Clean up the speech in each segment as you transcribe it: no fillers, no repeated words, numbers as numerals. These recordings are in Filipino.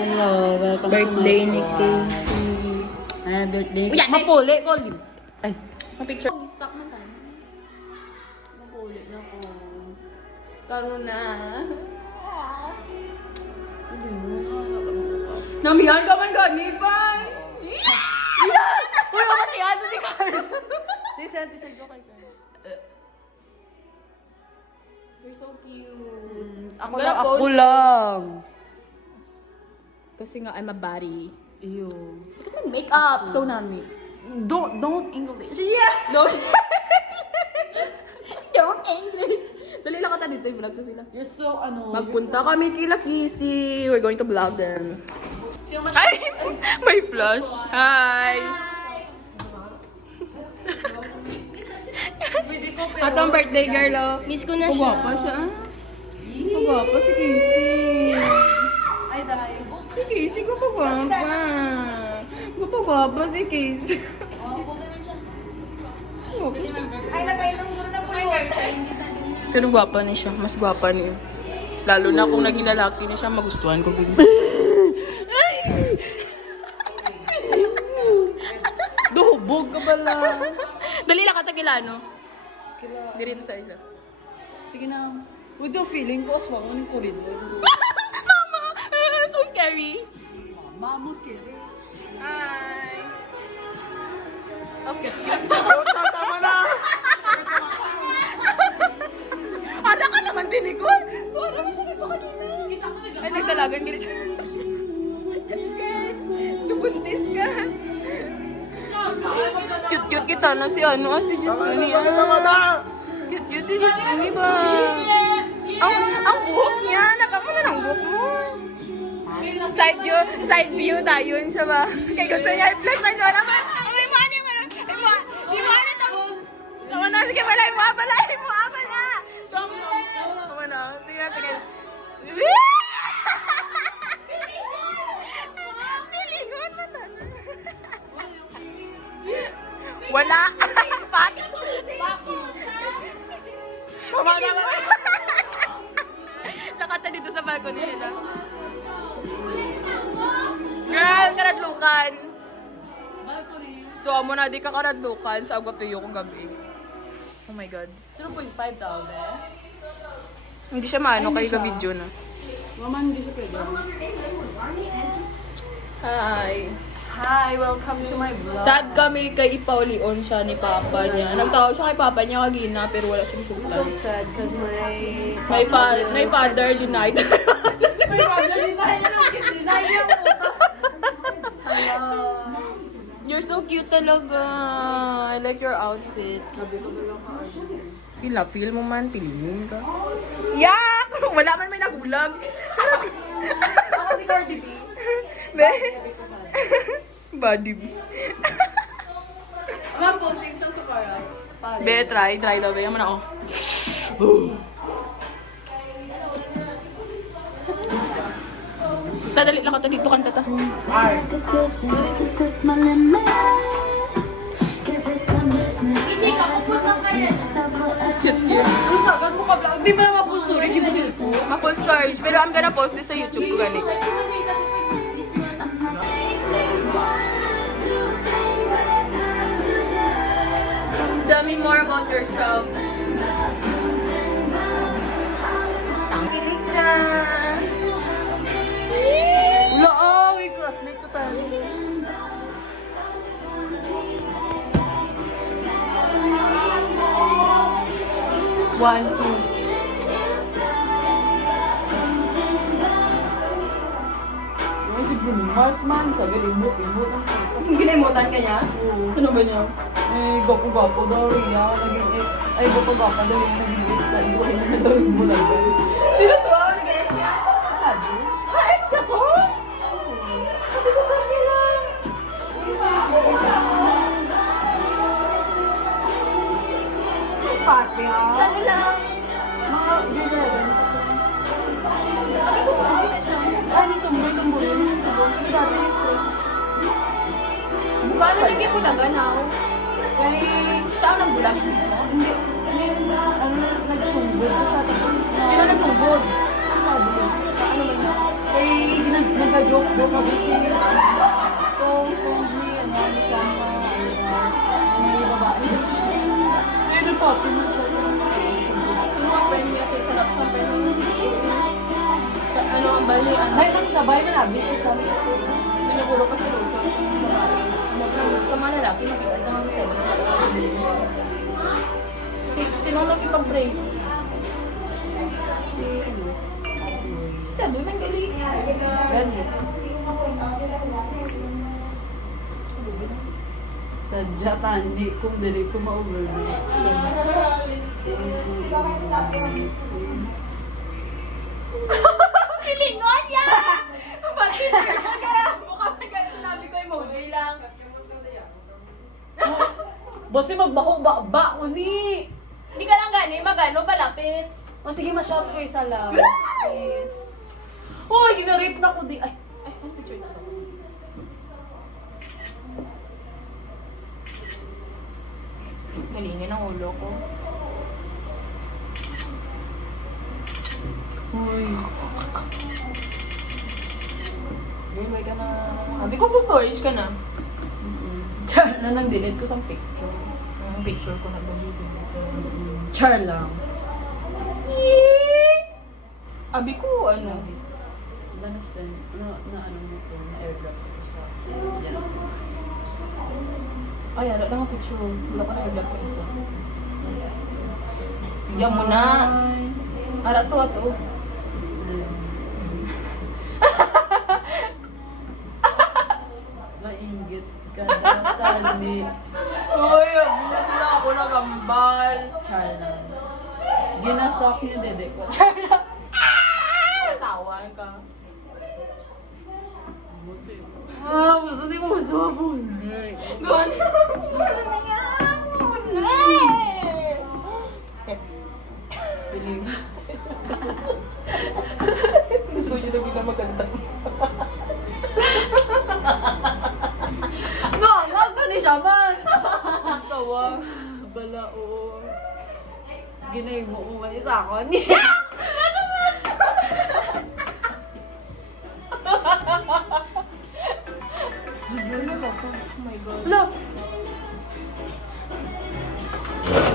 Hello, welcome Birthday to my ni vlog. Casey. Ay, birthday. Uy, Mapuli ko. Ay, Ma-picture. Stop mo tayo. Makulit na ko. Karoon na. Namihan ka man gani pa. Uy, matiyado si Carlo. Sisend ko kay Carlo. You're so cute. ako Gonna lang, ako post. lang. Kasi nga, I'm a body. Ew. Look at my makeup. So nami. Don't English. Yeah! No. Don't English. Dali lang ka dito, i-vlog ko sila. You're so, Magpunta kami kila Kissy. We're going to vlog them. Ay! May flush. Hi! Atong birthday girl, oh. Miss ko na siya. Pagwapa siya, ah. Pagwapa si Kissy. Ay, dahil. Si Kissy ko pagwapa. Pagwapa si Kissy. Ay, nagkailang guro na po. Pero gwapa niya siya. Mas gwapa niya. Lalo na kung naging lalaki niya siya, magustuhan ko. Duhubog ka pala. Dali lang katagila, no? Dirito sa isa. Sige na. With the feeling ko, aswang ko ng koridor. Mama! So scary. Mamo, scary. Hi! Okay. Tama na! Ada ka naman din, Nicole. Parang siya dito kanina. Ay, nagdalagan gini siya. Nabuntis ka. Cute-cute kita na si si Justini. Cute-cute si Justini ba? Ang buhok niya. Nakamo na ng buhok mo. Side view tayo yun siya ba? Kaya gusto niya i-flex sa inyo naman. May money mo na. May money to. Tama na. Sige, balay mo. Balay mo. Bala. Tama na. Sige na. Sige. Pilingon mo to. Wala. Pat. Mama naman. Nakata dito sa balcony nila. Girl, karadlukan. So, amo na di ka karadlukan sa agapiyo kong gabi. Oh my God. 0.5 daw, be. Hindi siya maano kay ga-video na. Mama, hindi siya pwede. Hi. Hi, welcome to my vlog. Sad kami kay Ipaulion siya ni Papa niya. Nagtawag siya kay Papa niya kagina pero wala siya So isukan. sad because My father denied. My father denied niya ang puta. Hello. You're so cute talaga. I like your outfit. Sabi ko na lang ka. Feel mo man, pilingin ka. Yak! Wala man may nagulag. Ako si Cardi B. Body B. Ma'am, posting sa Sukara. Be, try daw. Be, yaman ako. Tadali lang ka dito kanta ta. Decision to test my limits. 'Cause it's my business. Cute yun. Ano sagad mo ka vlog? Di ba na mapuso? Reggie mo dito. Ma-full storage. Pero I'm gonna post this sa YouTube ko gani. Tell me more about yourself. Tangkilig siya. Wala, may classmate ko tayo. One, two. Yung si Bruno Mars man, sabi ibot ang puta. Ginimutan ka niya? Ano ba niya? Eh, gwapo-gwapo daw Rhea, naging ex. Ay, gwapo-gwapo daw yung naging ex. Ay, buhay na daw yung bulagan. Sino to? Nag-ex niya? Ha, ex niya to? Sabi ko crush niya lang. Pati ha? Saan lang? Mga ginagawa. Ay, ni tumboy-tumboy. Hindi dati yung straight. Paano naging bulagan now? Kaya siya ang nagbulag mismo? Hindi. May, ano, nagsumbod ko siya. Tapos, Sino nagsumbod? si Pablo. naman niya? Eh, nagka-joke-joke ako si kung ni, ano siya, may babae. Pero pa, pinunsa siya. Sino ang friend niya? Kaya sarap sa friend niya. Ano ang bali? Dahil kami sabay na nabi sa sabi sa ko. Sinaguro pa sa luso. Sa mga lalaki, makikita kami sa sino ang nakipag-break? Si Tado, nang galing. Gani. Sadya tandi kung dili ko ma-overdo. Pilingon yan! Bakit? Mukha pa ganun sabi ko emoji lang. Bossy magbaho ba uni. Hindi ka lang gani, magano, malapit. O sige, ma-shout ko isa lang. Please. Uy, ginarip na ko di. Ay, ano picture ito? Galingin ang ulo ko. Uy. May ka na. Sabi ko po storage ka na. Char na nang delete ko sa picture. Yung picture ko na gamitin. Char lang. Abi ko, ano? Lanasan, ano mo ko, na-airdrop ko sa yan. Ay, ano lang ang picture. Wala ko na-airdrop ko isa. Bigyan mo na. Ara to, ato. Maingit ka na, tali. Uy, abulat na ako nagambal. Char lang. Ginasak niya dede ko. Char lang. Tawan ka. Gusto di mo sabon. Gano'n. Piling. Gusto niyo na bigla maganda. No, nagpa ni siya man. Tawa. Bala, oo. Ginay mo kung mali sa akin. Oh my God. Look!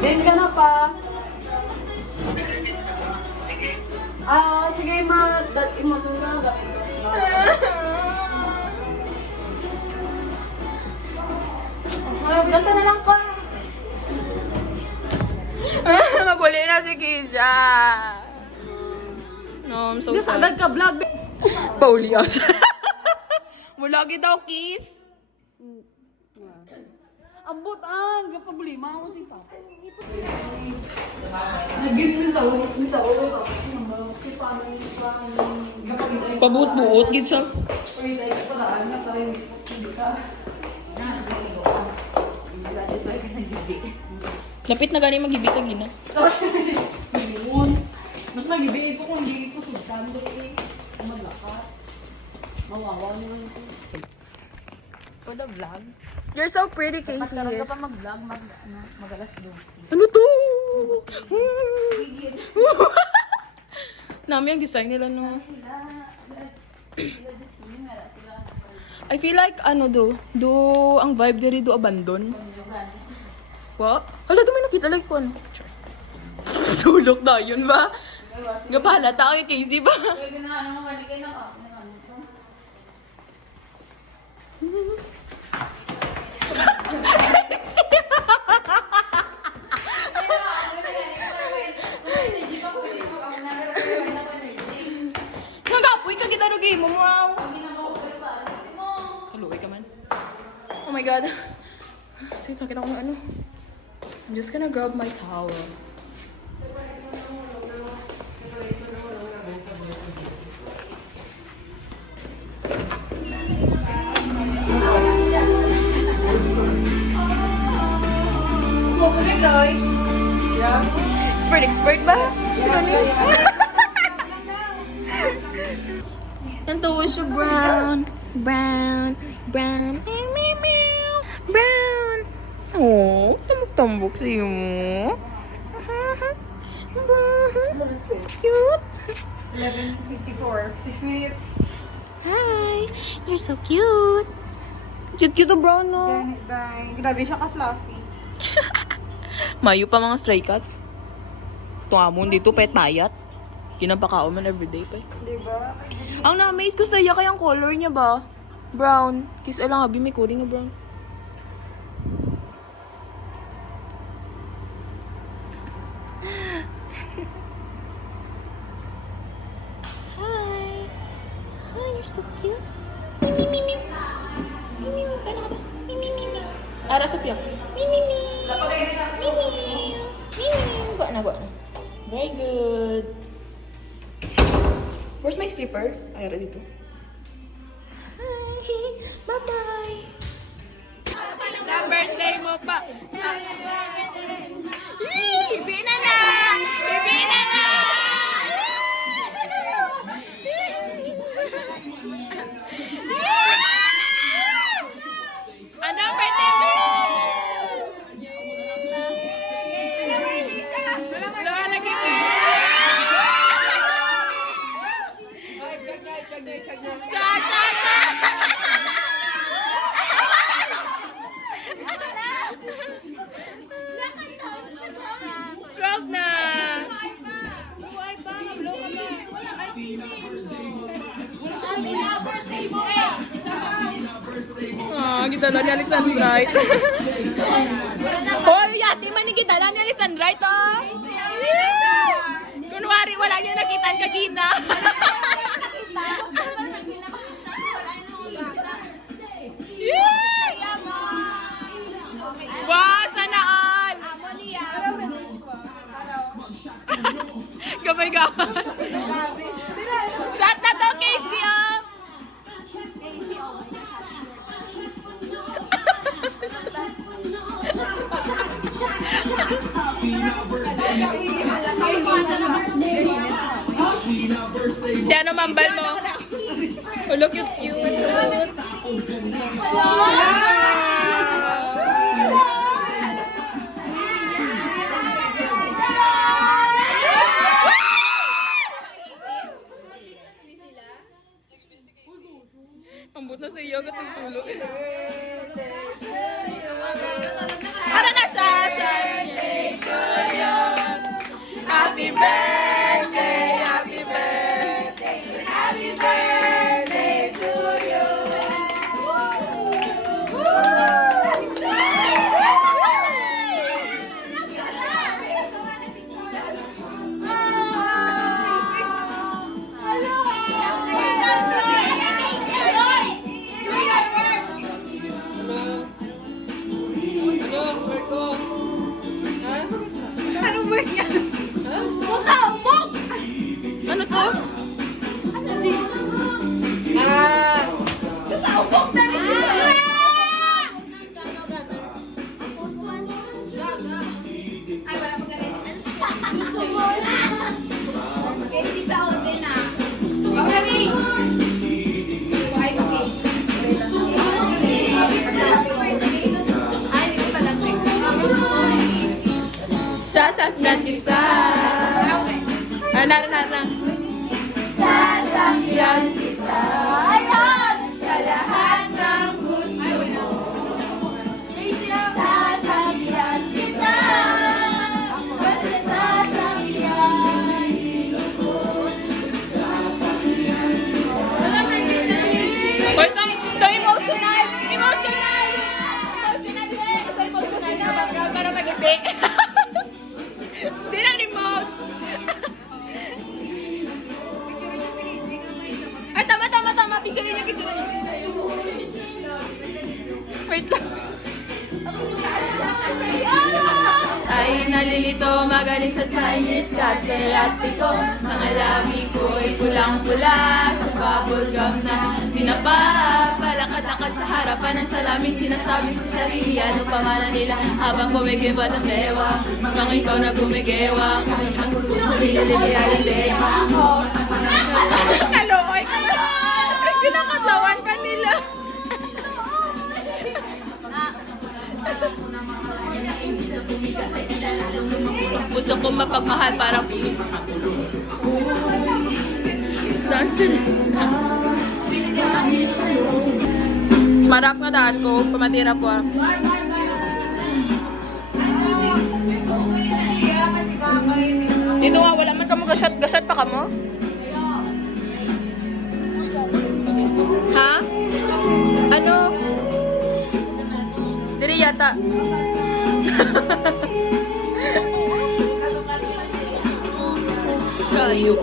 Din ka na pa. Sige ma, emotion ka na gamit ko. Ganda na lang ka. Maguli na si Keisha. No, I'm so Gusto sorry. agad ka vlog. Pauli out. Mulagi daw, kiss. Ambot ang gapabulima ako si Papa. Naging tawo. Pabuot-buot, gid siya. Lapit na gani magibitag gina. Mas magibigay ko kung hindi ko sultan doon eh. Maglakat. Mawawa naman ito. For the vlog. You're so pretty, Casey. Pagkaroon ka pa mag-vlog, mag-alas 12. Ano to? Nami ang design nila, no? I feel like, ang vibe diri do abandon. What? Hala, may nakita lang ko, ano? Tulog na yun ba? Gapala, tao yung Casey ba? Pwede na, ano mga kaligay na ka. Nagapoy ka kita rugay mo, wow! Haluay ka man. Oh my god. Sige, sakit ako ng ano. I'm just gonna grab my towel. Expert ba? Si Kani? Ang tawa siya, brown. Brown. Brown. Brown. Oh, tambok-tambok siya mo. Brown. Cute. 11:54. 6 minutes. Hi! You're so cute! Cute brown, no? Dahil, grabe siya ka-fluffy. Mayo pa mga stray cats. Tuamon dito, pet payat. Yun ang pakaon man everyday pa. Diba? Ang na-amaze ko sa'yo, kaya ang color niya ba? Brown. Kiss lang, habi may coding na brown. Hi! Hi, you're so cute. Ara sa piyak. Gua na. Very good. Where's my slipper? Ay, ara dito. Hi! Bye-bye! Sa birthday mo pa! Bibi na na! Bibi na na! Ano ang birthday mo? Lumalagi mo! Twelve na! Ah, kita lang ni Alexandrite. Hoy, yati man ni kita lang ni Alexandrite, oh. Kunwari, wala niya nakita ang kagina. Wow, sana all! Gamay-gamay. Shot na to, Casey, oh! Di ano mambal mo? Oh, look at cute. Ambot na sa iyo, katulog. Para na sa birthday to you. Happy birthday, happy birthday, happy birthday to you. Ano to? Sasakyan kita. Naran. Sasakyan kita. Ayan! Sa lahat ng gusto mo. Sasakyan kita. Basta sasakyan ko. Sasakyan ko. Hoy, ito emotional. Emotional na para mag-ipi. Di na remote. Ay, tama. Picture niya. Wait lang. Ay, nalilito, magaling sa Chinese catcher at pito. Mga labi ko'y pulang-pula sa bubblegum na sinapa. Palakad-lakad sa harapan ng salamin, sinasabi sa sarili, ano pa man nila habang gumigiba ng bewa. Mga ikaw na gumigewa, kung ang gusto nilililihalilema ako. Kalooy ka na! Pinakadlawan ka nila! Gusto ko mapagmahal para piling. Marap nga daan ko, pamatira po ah. Dito nga, wala man ka mo gasat pa ka mo? Ha? Ano? Dili yata. Kayo.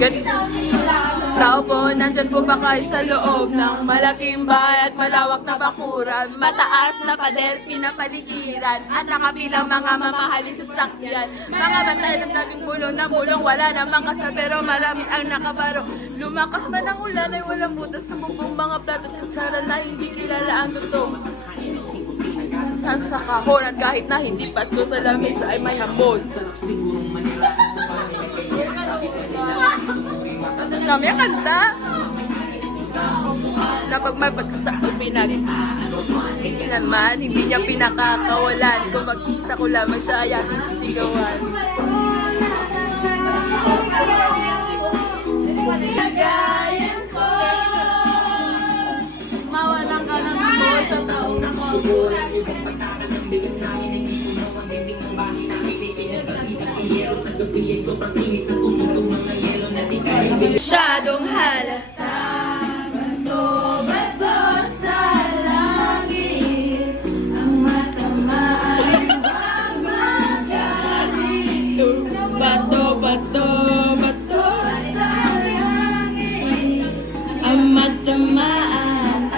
Gets? Tao po, nandyan po ba kayo sa loob ng malaking bahay at malawak na bakuran, mataas na pader, pinapaligiran, at nakapilang mga mamahaling sasakyan. Mga bantay ng dating bulong na bulong, wala namang kasal pero marami ang nakabaro. Lumakas man ang ulan ay walang butas sa bubong mga plato at kutsara na hindi kilala ang totoo. Sa kahon at kahit na hindi pasto sa lamesa ay may hambon. Kami ang kanta. Na pag may pagkataon naman, hindi niya pinakakawalan. Kung magkita ko lamang siya, ay aking sisigawan. Nagayan ko mawalan ka ng ako sa taong nakabot. Masyadong halata, bato sa langit, ang matamaan ang magaling. Bato sa langit, ang matamaan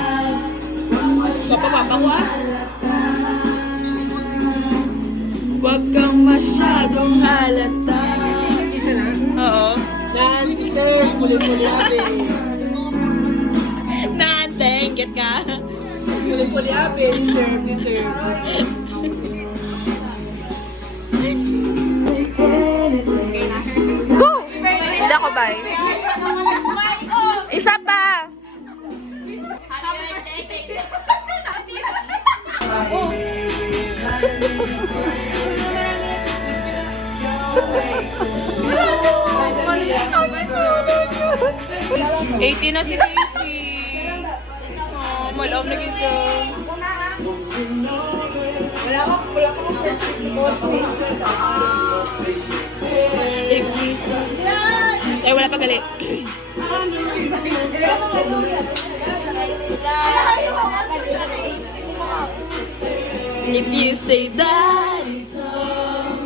Papapapa ko ah. Huwag kang masyadong halata. Oo. Sir, muli-muli abi. Naanteng, get ka? Muli-muli abi. Sir. Go! Hindi ako bye. Isa pa! Oh, 18 na si Casey. Oh, malaom na gito. Ay, wala pa gali. If you say that is all.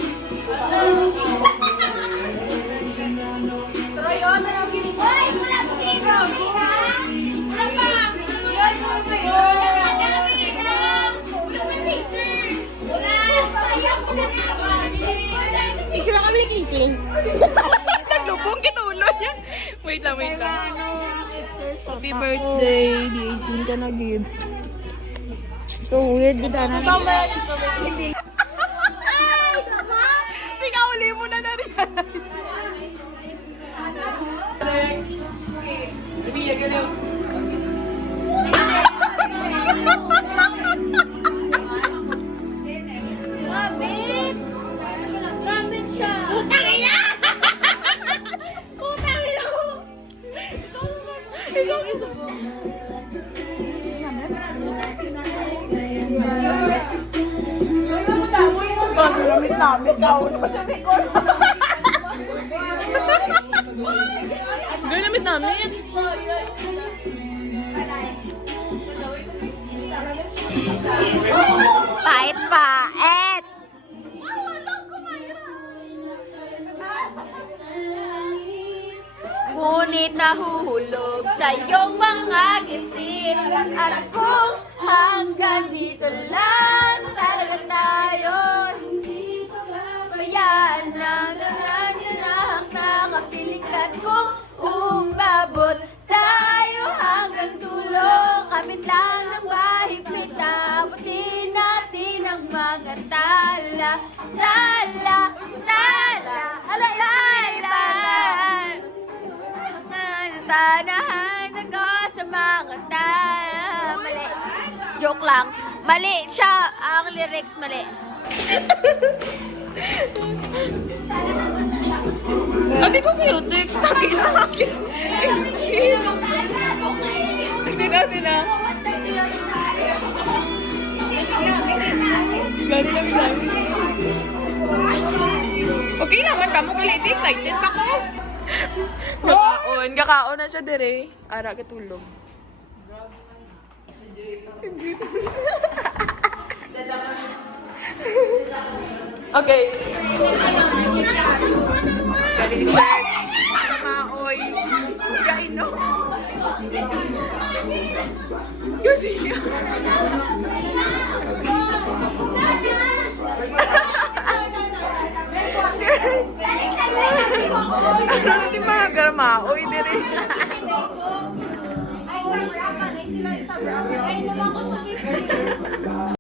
Picture lang kami ni Casey. Naglubong kitulog yan. Wait lang. Happy birthday. Di 18 ka na, Gabe. So weird ka na. Hindi. Tingawali mo na na-realize. Alex. Lumiya ka na. Rapid siya. Lamit daw. Gano'n lamit namin. Pait pa. Ngunit nahuhulog sa iyong mga ngiti. At kung hanggang dito lang talaga tayo, hindi pababayaan ng nanganganahang nakapiling. At kung umabot tayo hanggang dulo, kapit lang ng bahigpit, abutin natin ang mga tala. Tala, tala, ala, tanahan ako sa mga mali. Joke lang. Mali siya. Ang lyrics mali. Sabi ko cute. Taki lang akin. Sina. Gani lang lang. Okay naman ka mo galit. Excited pa ko. Kakaon na siya dire. Ara katulog. Okay. Research. Maoy. Gaino. Kasi ano si mga garmaoy dire. Ay, naman ko sa